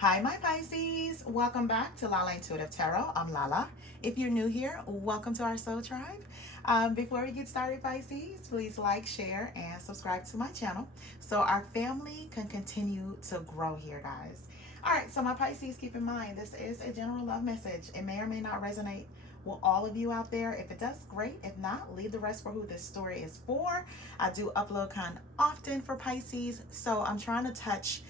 Hi, my Pisces. Welcome back to Lala Intuitive Tarot. I'm Lala. If you're new here, welcome to our soul tribe. Before we get started, Pisces, please like, share, and subscribe to my channel so our family can continue to grow here, guys. All right, so my Pisces, keep in mind, this is a general love message. It may or may not resonate with all of you out there. If it does, great. If not, leave the rest for who this story is for. I do upload kind of often for Pisces, so I'm trying to touch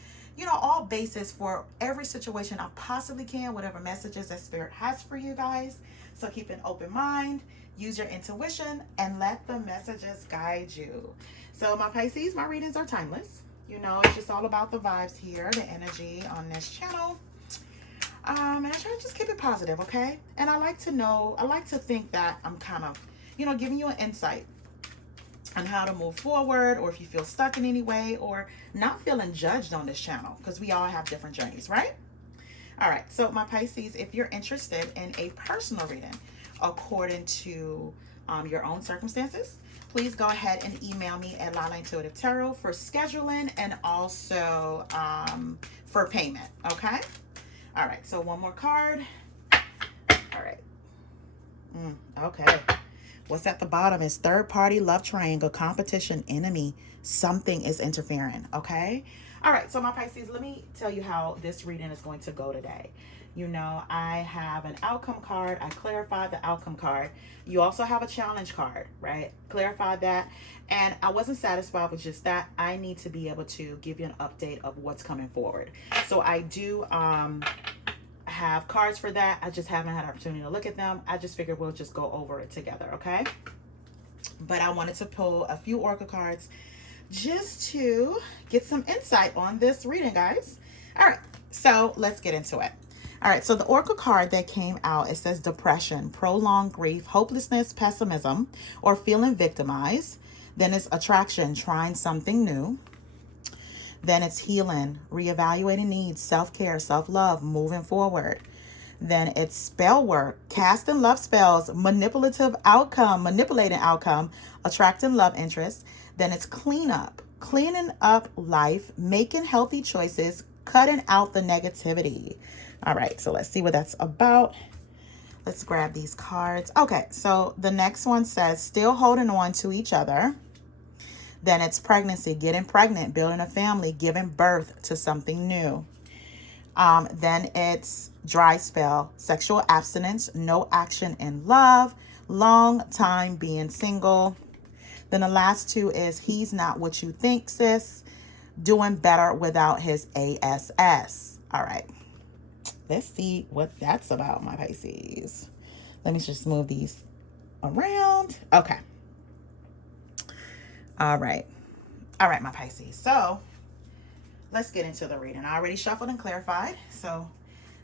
all bases for every situation I possibly can, whatever messages that Spirit has for you guys. So keep an open mind, use your intuition, and let the messages guide you. So my Pisces, my readings are timeless. It's just all about the vibes here, the energy on this channel. And I try to just keep it positive, okay? And I like to think that I'm kind of, giving you an insight on how to move forward, or if you feel stuck in any way, or not feeling judged on this channel, because we all have different journeys, right? All right, so my Pisces, if you're interested in a personal reading according to your own circumstances, please go ahead and email me at lalaintuitivetarot for scheduling and also for payment, okay? All right, so one more card. All right. Okay. What's at the bottom is third party, love triangle, competition, enemy. Something is interfering, okay? All right, so my Pisces, let me tell you how this reading is going to go today. I have an outcome card. I clarified the outcome card. You also have a challenge card, right? Clarified that. And I wasn't satisfied with just that. I need to be able to give you an update of what's coming forward. So I do have cards for that. I just haven't had an opportunity to look at them. I just figured we'll just go over it together, okay? But I wanted to pull a few oracle cards just to get some insight on this reading, guys. All right, so let's get into it. All right, so the oracle card that came out, it says depression, prolonged grief, hopelessness, pessimism, or feeling victimized. Then it's attraction, trying something new. Then it's healing, reevaluating needs, self-care, self-love, moving forward. Then it's spell work, casting love spells, manipulating outcome, attracting love interest. Then it's cleanup, cleaning up life, making healthy choices, cutting out the negativity. All right, so let's see what that's about. Let's grab these cards. Okay, so the next one says still holding on to each other. Then it's pregnancy, getting pregnant, building a family, giving birth to something new. Then it's dry spell, sexual abstinence, no action in love, long time being single. Then the last two is he's not what you think, sis, doing better without his ASS. All right, let's see what that's about, my Pisces. Let me just move these around. Okay. All right, my Pisces. So let's get into the reading. I already shuffled and clarified. So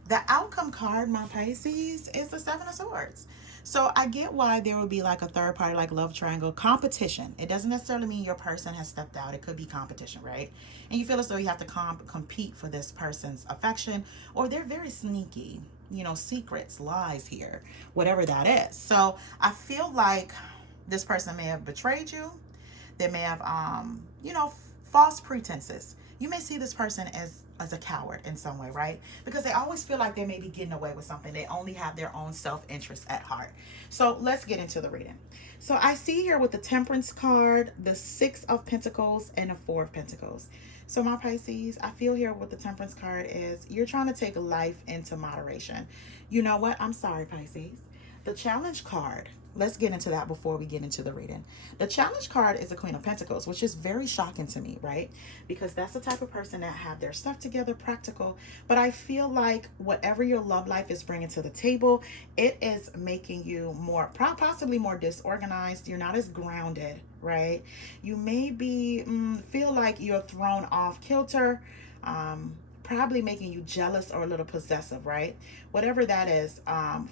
the outcome card, my Pisces, is the Seven of Swords. So I get why there would be like a third party, like love triangle, competition. It doesn't necessarily mean your person has stepped out. It could be competition, right? And you feel as though you have to compete for this person's affection, or they're very sneaky, secrets, lies here, whatever that is. So I feel like this person may have betrayed you. They may have, false pretenses. You may see this person as a coward in some way, right? Because they always feel like they may be getting away with something. They only have their own self-interest at heart. So let's get into the reading. So I see here with the Temperance card, the Six of Pentacles, and the Four of Pentacles. So my Pisces, I feel here with the Temperance card is you're trying to take life into moderation. You know what? I'm sorry, Pisces. The Challenge card, let's get into that before we get into the reading. The Challenge card is the Queen of Pentacles, which is very shocking to me, right? Because that's the type of person that have their stuff together, practical. But I feel like whatever your love life is bringing to the table, it is making you more, possibly more disorganized. You're not as grounded, right? You may be, feel like you're thrown off kilter, probably making you jealous or a little possessive, right? Whatever that is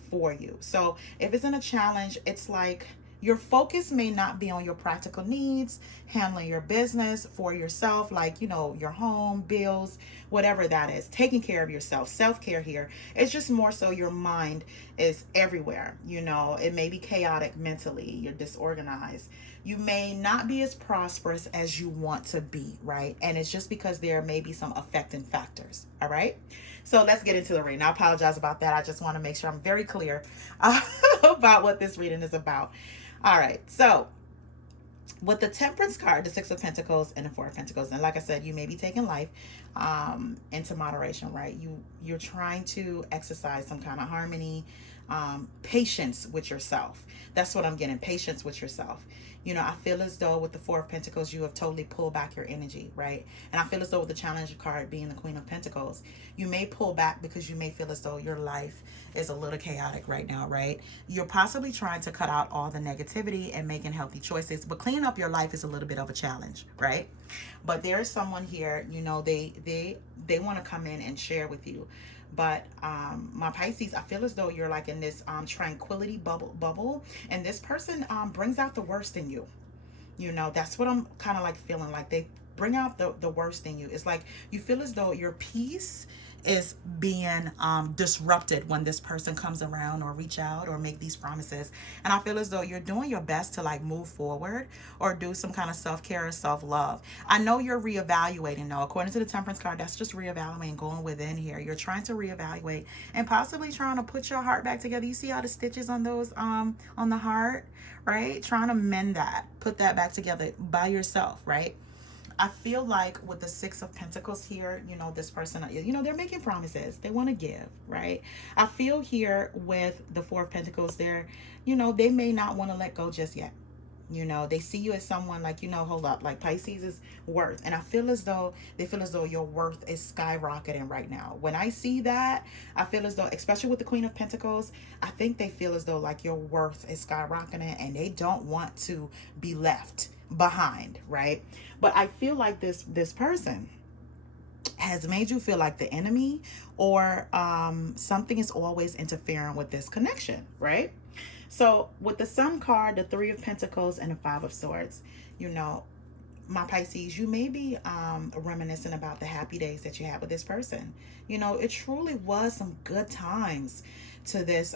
for you. So if it's in a challenge, it's like your focus may not be on your practical needs, handling your business for yourself, like, your home, bills, whatever that is, taking care of yourself, self-care here. It's just more so your mind is everywhere. It may be chaotic mentally, you're disorganized. You may not be as prosperous as you want to be, right? And it's just because there may be some affecting factors, all right? So let's get into the reading. I apologize about that. I just want to make sure I'm very clear about what this reading is about. All right. So with the Temperance card, the Six of Pentacles and the Four of Pentacles, and like I said, you may be taking life into moderation, right? You're trying to exercise some kind of harmony, patience with yourself. That's what I'm getting, patience with yourself. You know, I feel as though with the Four of Pentacles, you have totally pulled back your energy, right? And I feel as though with the Challenger card being the Queen of Pentacles, you may pull back because you may feel as though your life is a little chaotic right now, right? You're possibly trying to cut out all the negativity and making healthy choices, but cleaning up your life is a little bit of a challenge, right? But there's someone here, you know, they want to come in and share with you. But my Pisces, I feel as though you're like in this tranquility bubble, and this person brings out the worst in you. You know, that's what I'm kind of like feeling like. They bring out the worst in you. It's like you feel as though your peace is being disrupted when this person comes around or reach out or make these promises. And I feel as though you're doing your best to like move forward or do some kind of self-care or self-love. I know you're reevaluating though. According to the Temperance card, that's just reevaluating, going within here. You're trying to reevaluate and possibly trying to put your heart back together. You see all the stitches on those on the heart, right? Trying to mend that, put that back together by yourself, right? I feel like with the Six of Pentacles here, you know, this person, you know, they're making promises. They want to give, right? I feel here with the Four of Pentacles, they're, you know, they may not want to let go just yet. You know, they see you as someone like, you know, hold up, like Pisces is worth. And I feel as though they feel as though your worth is skyrocketing right now. When I see that, I feel as though, especially with the Queen of Pentacles, I think they feel as though like your worth is skyrocketing and they don't want to be left behind, right? But I feel like this person has made you feel like the enemy, or something is always interfering with this connection, right? So with the Sun card, the Three of Pentacles and the Five of Swords, you know, my Pisces, you may be reminiscing about the happy days that you had with this person. You know, it truly was some good times to this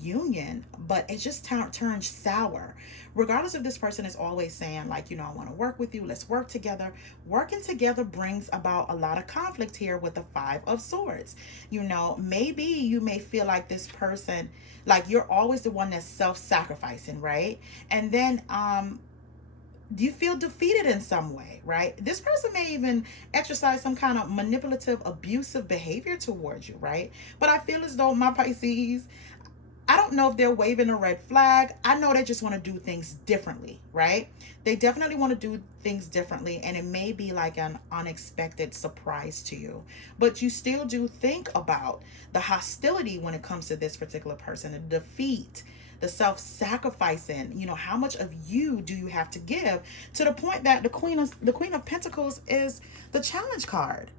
union, but it just turned sour. Regardless if this person is always saying like, you know, I want to work with you, let's work together. Working together brings about a lot of conflict here with the Five of Swords. You know, maybe you may feel like this person, like you're always the one that's self-sacrificing, right? And then do you feel defeated in some way, right? This person may even exercise some kind of manipulative, abusive behavior towards you, right? But I feel as though my Pisces, I don't know if they're waving a red flag. I know they just want to do things differently, right? They definitely want to do things differently, and it may be like an unexpected surprise to you. But you still do think about the hostility when it comes to this particular person, the defeat, the self-sacrificing. You know, how much of you do you have to give, to the point that the Queen of Pentacles is the challenge card.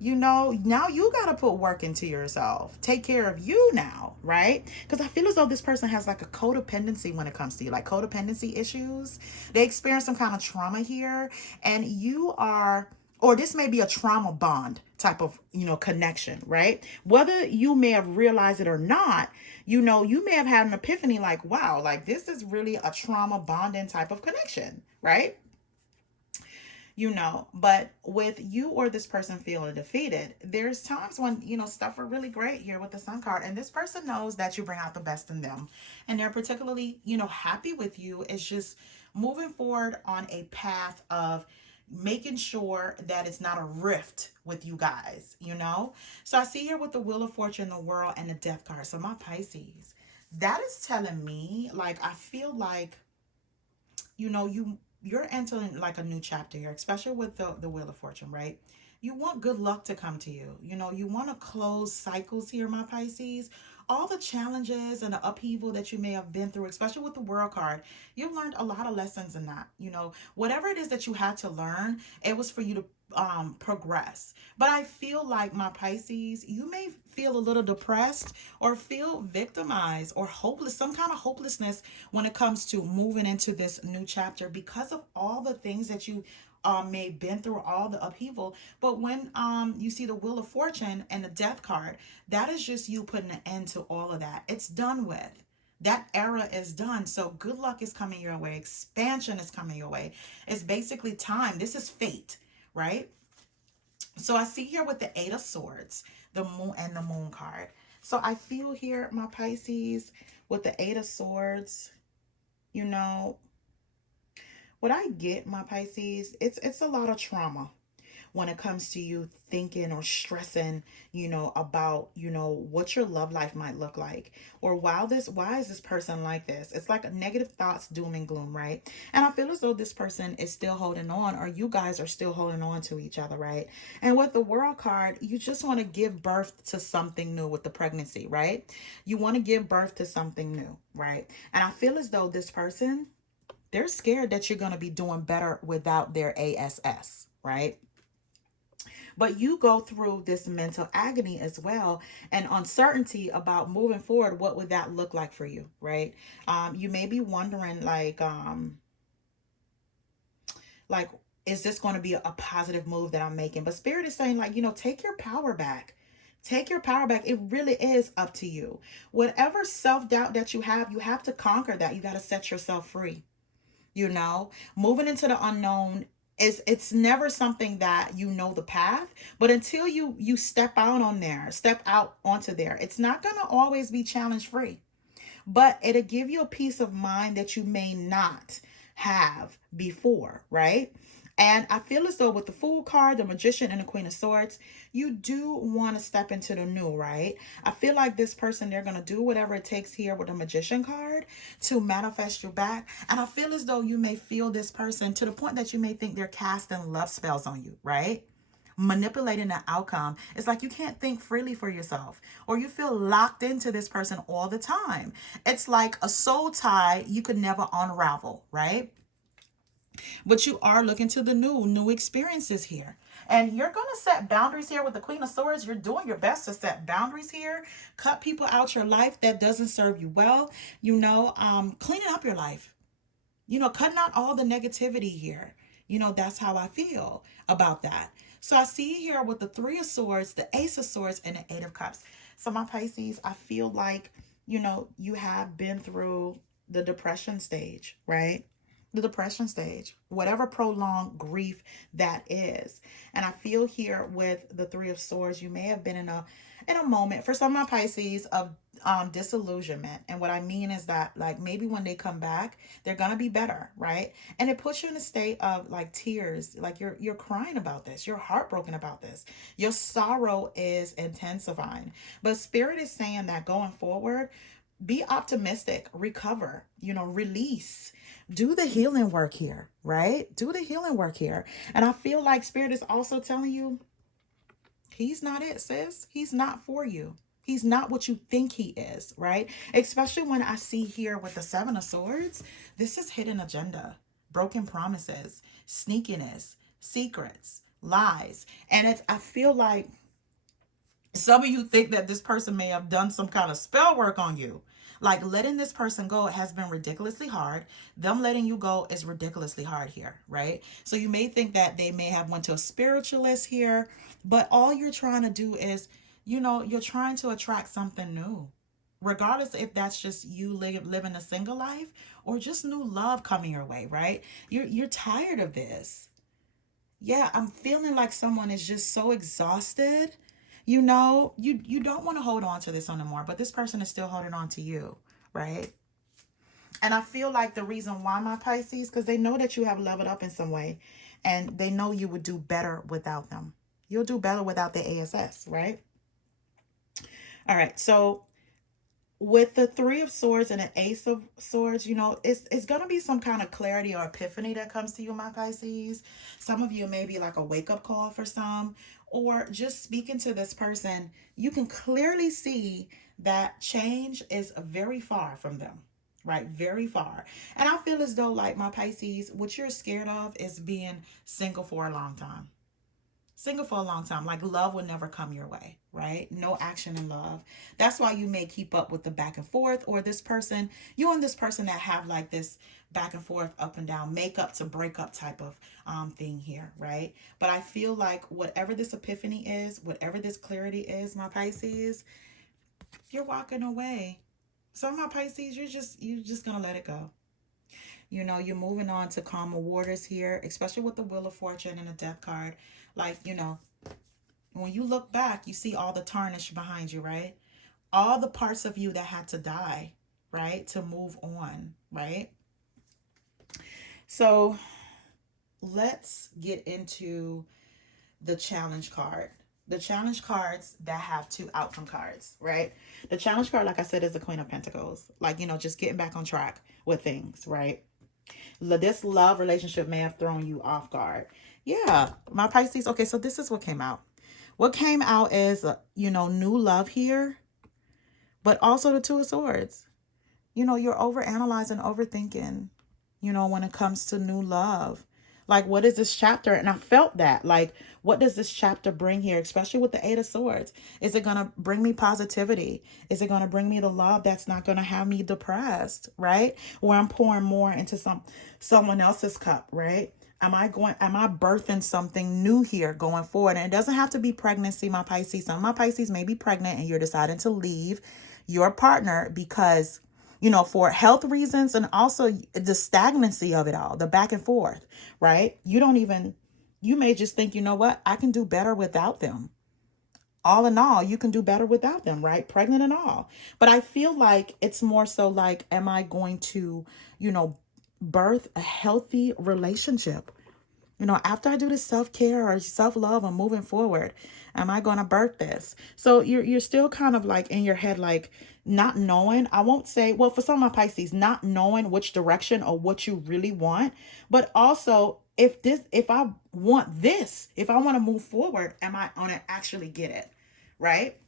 You know, now you got to put work into yourself. Take care of you now, right? Because I feel as though this person has like a codependency when it comes to you, like codependency issues. They experience some kind of trauma here, and you are, or this may be a trauma bond type of, you know, connection, right? Whether you may have realized it or not, you know, you may have had an epiphany like, wow, like this is really a trauma bonding type of connection, right? You know, but with you or this person feeling defeated, there's times when, you know, stuff are really great here with the Sun card, and this person knows that you bring out the best in them, and they're particularly, you know, happy with you. It's just moving forward on a path of making sure that it's not a rift with you guys, you know. So I see here with the Wheel of Fortune, the World, and the Death card. So my Pisces, that is telling me, like, I feel like, you know, you're entering like a new chapter here, especially with the Wheel of Fortune, right? You want good luck to come to you. You know, you want to close cycles here, my Pisces. All the challenges and the upheaval that you may have been through, especially with the World card, you've learned a lot of lessons in that. You know, whatever it is that you had to learn, it was for you to progress. But I feel like, my Pisces, you may feel a little depressed or feel victimized or hopeless, some kind of hopelessness when it comes to moving into this new chapter because of all the things that you may have been through, all the upheaval. But when you see the Wheel of Fortune and the Death card, that is just you putting an end to all of that. It's done with. That era is done. So good luck is coming your way. Expansion is coming your way. It's basically time. This is fate, right? So I see here with the Eight of Swords, the Moon and the Moon card. So I feel here, my Pisces, with the Eight of Swords, you know, what I get, my Pisces, it's a lot of trauma when it comes to you thinking or stressing, about, what your love life might look like. Or why is this person like this? It's like negative thoughts, doom and gloom, right? And I feel as though this person is still holding on, or you guys are still holding on to each other, right? And with the World card, you just want to give birth to something new with the pregnancy, right? You want to give birth to something new, right? And I feel as though this person, they're scared that you're going to be doing better without their ASS, right? But you go through this mental agony as well, and uncertainty about moving forward. What would that look like for you, right? You may be wondering, like, is this going to be a positive move that I'm making? But Spirit is saying, like, take your power back. Take your power back. It really is up to you. Whatever self-doubt that you have to conquer that. You got to set yourself free. Moving into the unknown is, it's never something that the path, but until you step out onto there, it's not going to always be challenge free, but it'll give you a peace of mind that you may not have before, right? And I feel as though with the Fool card, the Magician, and the Queen of Swords, you do want to step into the new, right? I feel like this person, they're going to do whatever it takes here with the Magician card to manifest you back. And I feel as though you may feel this person to the point that you may think they're casting love spells on you, right? Manipulating the outcome. It's like you can't think freely for yourself, or you feel locked into this person all the time. It's like a soul tie you could never unravel, right? But you are looking to the new experiences here. And you're going to set boundaries here with the Queen of Swords. You're doing your best to set boundaries here. Cut people out your life that doesn't serve you well. Cleaning up your life. Cutting out all the negativity here. That's how I feel about that. So I see here with the Three of Swords, the Ace of Swords, and the Eight of Cups. So my Pisces, I feel like, you have been through the depression stage, right? The depression stage, whatever prolonged grief that is. And I feel here with the Three of Swords, you may have been in a moment, for some of my Pisces, of disillusionment. And what I mean is that, like, maybe when they come back, they're gonna be better, right? And it puts you in a state of like tears, like you're crying about this, you're heartbroken about this, your sorrow is intensifying. But Spirit is saying that going forward, be optimistic, recover, release, do the healing work here, right? Do the healing work here. And I feel like Spirit is also telling you, he's not it, sis. He's not for you. He's not what you think he is, right? Especially when I see here with the Seven of Swords, this is hidden agenda, broken promises, sneakiness, secrets, lies. And I feel like some of you think that this person may have done some kind of spell work on you. Like, letting this person go has been ridiculously hard. Them letting you go is ridiculously hard here, right? So you may think that they may have went to a spiritualist here, but all you're trying to do is, you're trying to attract something new. Regardless if that's just you living a single life or just new love coming your way, right? You're tired of this. Yeah, I'm feeling like someone is just so exhausted. You don't want to hold on to this anymore, but this person is still holding on to you, right? And I feel like the reason why, my Pisces, because they know that you have leveled up in some way, and they know you would do better without them. You'll do better without the ASS, right? All right, so with the Three of Swords and the Ace of Swords, it's going to be some kind of clarity or epiphany that comes to you, my Pisces. Some of you may be like a wake-up call for some, or just speaking to this person, you can clearly see that change is very far from them, right? Very far. And I feel as though, like, my Pisces, what you're scared of is being single for a long time. Single for a long time. Like, love will never come your way, right? No action in love. That's why you may keep up with the back and forth, or this person, you and this person that have like this back and forth, up and down, make up to break up type of thing here, right? But I feel like whatever this epiphany is, whatever this clarity is, my Pisces, you're walking away. So my Pisces, you're just gonna let it go. You're moving on to calmer waters here, especially with the Wheel of Fortune and the Death card. Like, When you look back, you see all the tarnish behind you, right? All the parts of you that had to die, right? To move on, right? So let's get into the challenge card. The challenge cards that have two outcome cards, right? The challenge card, like I said, is the Queen of Pentacles. Like, just getting back on track with things, right? This love relationship may have thrown you off guard. Yeah, my Pisces. Okay, so this is what came out. What came out is, new love here, but also the Two of Swords. You're overanalyzing, overthinking, when it comes to new love. Like, what is this chapter? And I felt that. Like, what does this chapter bring here, especially with the Eight of Swords? Is it going to bring me positivity? Is it going to bring me the love that's not going to have me depressed, right? Where I'm pouring more into someone else's cup, right? Am I birthing something new here going forward? And it doesn't have to be pregnancy, my Pisces. Some of my Pisces may be pregnant and you're deciding to leave your partner because for health reasons and also the stagnancy of it all, the back and forth, right? You may just think, what? I can do better without them. All in all, you can do better without them, right? Pregnant and all. But I feel like it's more so like, am I going to, birth a healthy relationship? After I do this self-care or self-love, I'm moving forward. Am I going to birth this? So you're still kind of like in your head, like not knowing. I won't say, well, for some of my Pisces, not knowing which direction or what you really want, but also if I want this, if I want to move forward, am I going to actually get it? Right?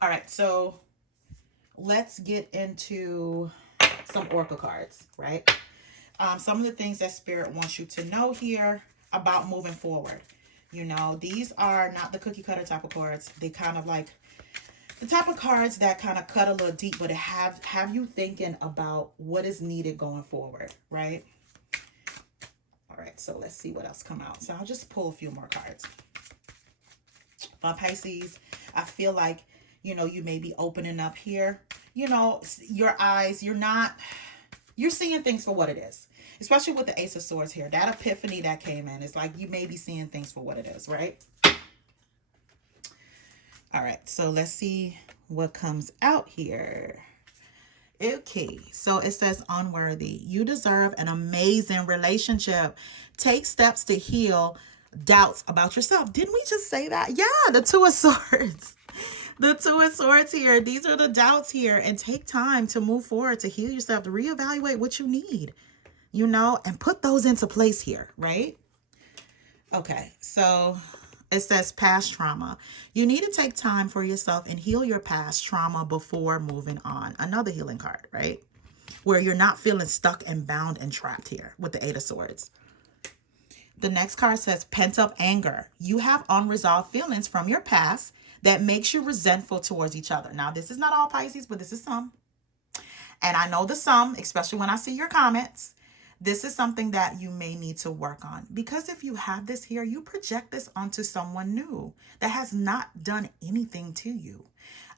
All right. So let's get into some oracle cards, right? Some of the things that Spirit wants you to know here about moving forward. These are not the cookie cutter type of cards. They kind of like the type of cards that kind of cut a little deep, but have you thinking about what is needed going forward, right? All right, so let's see what else come out. So I'll just pull a few more cards. My Pisces, I feel like, you may be opening up here. Your eyes, you're seeing things for what it is. Especially with the Ace of Swords here. That epiphany that came in. It's like you may be seeing things for what it is, right? All right. So let's see what comes out here. Okay. So it says unworthy. You deserve an amazing relationship. Take steps to heal doubts about yourself. Didn't we just say that? Yeah. The Two of Swords. The Two of Swords here. These are the doubts here. And take time to move forward, to heal yourself, to reevaluate what you need. And put those into place here, right? Okay, so it says past trauma. You need to take time for yourself and heal your past trauma before moving on. Another healing card, right? Where you're not feeling stuck and bound and trapped here with the Eight of Swords. The next card says pent up anger. You have unresolved feelings from your past that makes you resentful towards each other. Now, this is not all Pisces, but this is some. And I know the some, especially when I see your comments. This is something that you may need to work on, because if you have this here, you project this onto someone new that has not done anything to you.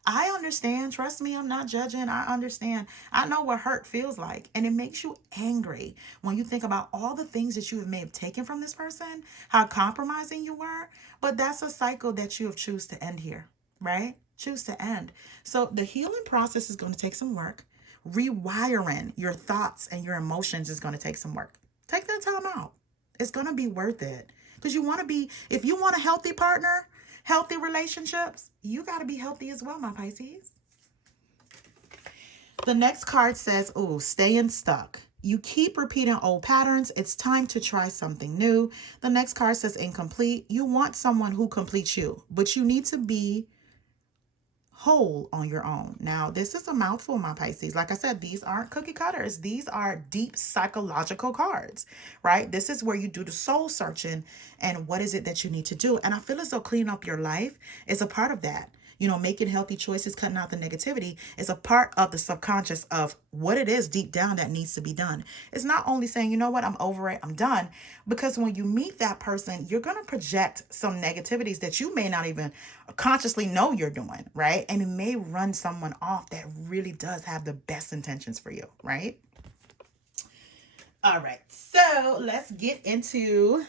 I understand. Trust me, I'm not judging. I understand. I know what hurt feels like. And it makes you angry when you think about all the things that you may have taken from this person, how compromising you were. But that's a cycle that you have choose to end here, right? Choose to end. So the healing process is going to take some work. Rewiring your thoughts and your emotions is going to take some work. Take that time out. It's going to be worth it, because if you want a healthy partner, healthy relationships, you got to be healthy as well, my Pisces. The next card says, staying stuck. You keep repeating old patterns. It's time to try something new. The next card says incomplete. You want someone who completes you, but you need to be whole on your own. Now, this is a mouthful, my Pisces. Like I said, these aren't cookie cutters. These are deep psychological cards, right? This is where you do the soul searching and what is it that you need to do. And I feel as though cleaning up your life is a part of that. Making healthy choices, cutting out the negativity is a part of the subconscious of what it is deep down that needs to be done. It's not only saying, you know what, I'm over it, I'm done. Because when you meet that person, you're going to project some negativities that you may not even consciously know you're doing, right? And it may run someone off that really does have the best intentions for you, right? All right, so let's get into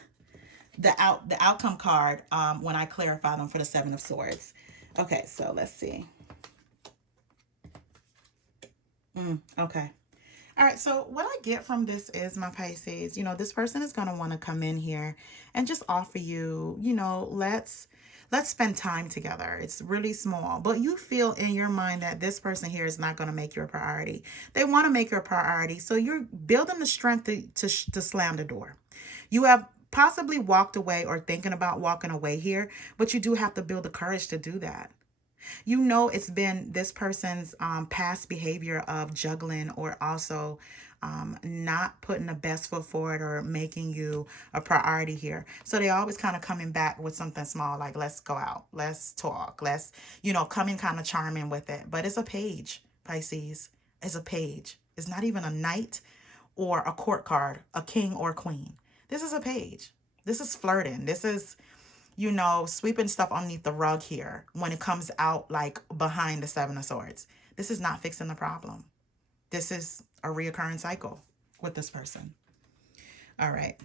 the outcome card when I clarify them for the Seven of Swords. Okay, so let's see. Okay. All right, so what I get from this is, my Pisces, this person is going to want to come in here and just offer you, let's spend time together. It's really small, but you feel in your mind that this person here is not going to make you a priority. They want to make you a priority, so you're building the strength to slam the door. You have possibly walked away or thinking about walking away here, but you do have to build the courage to do that. It's been this person's past behavior of juggling, or also not putting the best foot forward or making you a priority here. So they always kind of coming back with something small, like, let's go out, let's talk, let's, coming kind of charming with it. But it's a page, Pisces. It's a page. It's not even a knight or a court card, a king or queen. This is a page. This is flirting. This is, sweeping stuff underneath the rug here when it comes out like behind the Seven of Swords. This is not fixing the problem. This is a reoccurring cycle with this person. All right.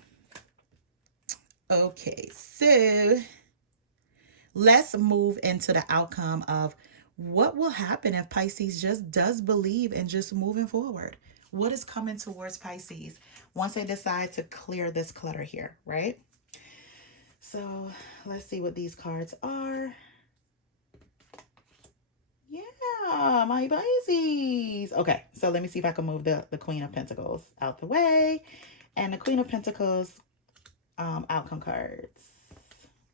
Okay, so let's move into the outcome of what will happen if Pisces just does believe in just moving forward. What is coming towards Pisces once they decide to clear this clutter here, right? So let's see what these cards are. Yeah, my Pisces. Okay, so let me see if I can move the Queen of Pentacles out the way. And the Queen of Pentacles outcome cards.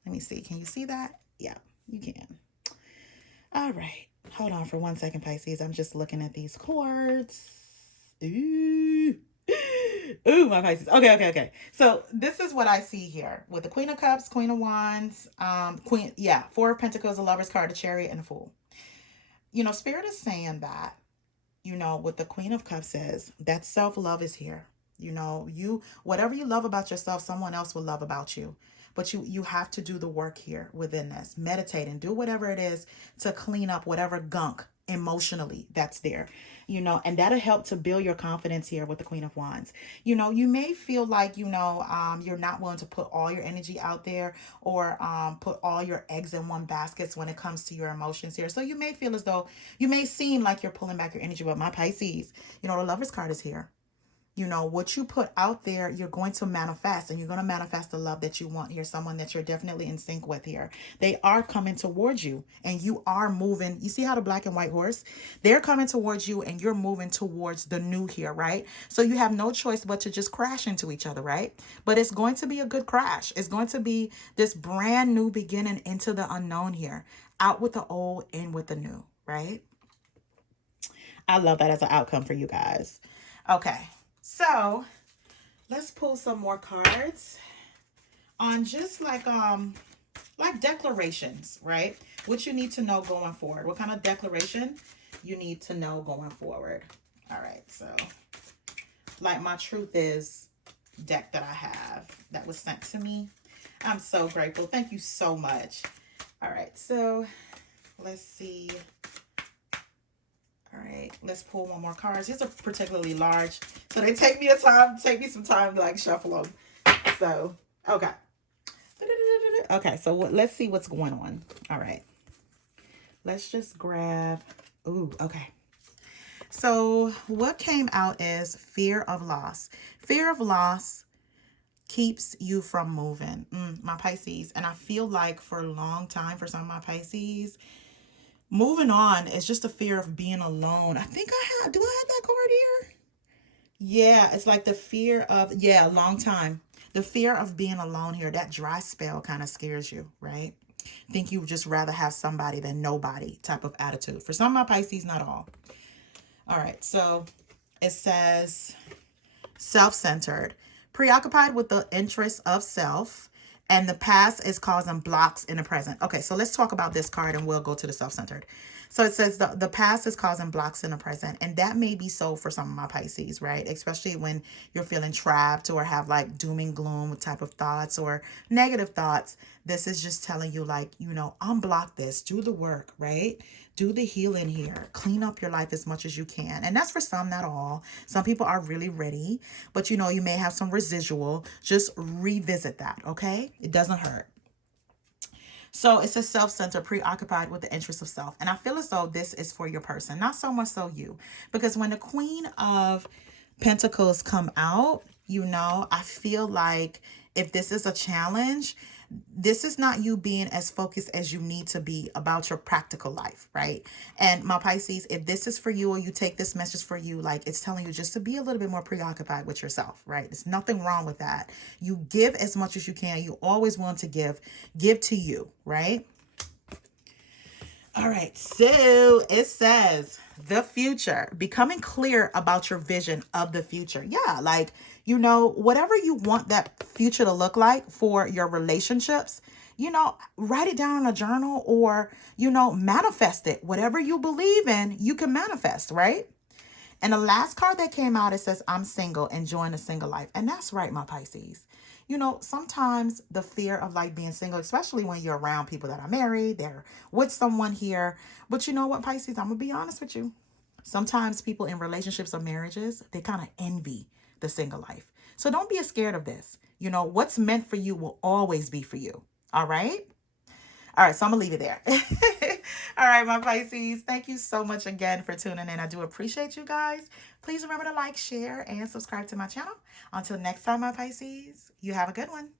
Let me see. Can you see that? Yeah, you can. All right. Hold on for 1 second, Pisces. I'm just looking at these cards. Ooh. Ooh, my Pisces. Okay. So this is what I see here with the Queen of Cups, Queen of Wands, Four of Pentacles, the Lover's card, the Chariot, and the Fool. Spirit is saying that, what the Queen of Cups says, that self-love is here. Whatever you love about yourself, someone else will love about you. But you have to do the work here within this. Meditate and do whatever it is to clean up whatever gunk emotionally that's there. And that'll help to build your confidence here with the Queen of Wands. You may feel like, you're not willing to put all your energy out there, or put all your eggs in one basket when it comes to your emotions here. So you may feel as though you may seem like you're pulling back your energy, but my Pisces, the Lover's card is here. What you put out there, you're going to manifest, and you're going to manifest the love that you want here. Someone that you're definitely in sync with here. They are coming towards you, and you are moving. You see how the black and white horse, they're coming towards you, and you're moving towards the new here, right? So you have no choice but to just crash into each other, right? But it's going to be a good crash. It's going to be this brand new beginning into the unknown here. Out with the old, in with the new, right? I love that as an outcome for you guys. Okay. So let's pull some more cards on just like declarations, right? What you need to know going forward. What kind of declaration you need to know going forward. All right. So like my Truth Is deck that I have that was sent to me. I'm so grateful. Thank you so much. All right. So let's see. All right, let's pull one more card. These are particularly large, so they take me some time to like shuffle them. So, okay. Okay, so let's see what's going on. All right. Let's just grab, okay. So what came out is fear of loss. Fear of loss keeps you from moving, my Pisces. And I feel like for a long time, for some of my Pisces, moving on is just a fear of being alone. I think do I have that card here? Yeah, it's like the fear of, a long time. The fear of being alone here, that dry spell kind of scares you, right? Think you would just rather have somebody than nobody type of attitude. For some of my Pisces, not all. All right, so it says self-centered, preoccupied with the interests of self, and the past is causing blocks in the present. Okay, so let's talk about this card and we'll go to the self-centered. So it says the past is causing blocks in the present. And that may be so for some of my Pisces, right? Especially when you're feeling trapped or have like doom and gloom type of thoughts or negative thoughts. This is just telling you, like, unblock this, do the work, right? Do the healing here. Clean up your life as much as you can. And that's for some, not all. Some people are really ready, but you may have some residual. Just revisit that, okay? It doesn't hurt. So it's a self-centered, preoccupied with the interests of self. And I feel as though this is for your person, not so much so you. Because when the Queen of Pentacles come out, I feel like if this is a challenge, this is not you being as focused as you need to be about your practical life, right? And my Pisces, if this is for you, or you take this message for you, like, it's telling you just to be a little bit more preoccupied with yourself, right? There's nothing wrong with that. You give as much as you can. You always want to give to you, right? All right, so it says the future, becoming clear about your vision of the future. Yeah, like, whatever you want that future to look like for your relationships, write it down in a journal, or, manifest it. Whatever you believe in, you can manifest, right? And the last card that came out, it says, I'm single, enjoying a single life. And that's right, my Pisces. Sometimes the fear of, like, being single, especially when you're around people that are married, they're with someone here. But you know what, Pisces, I'm going to be honest with you. Sometimes people in relationships or marriages, they kind of envy the single life. So don't be scared of this. What's meant for you will always be for you. All right? All right, so I'm going to leave it there. All right, my Pisces, thank you so much again for tuning in. I do appreciate you guys. Please remember to like, share, and subscribe to my channel. Until next time, my Pisces, you have a good one.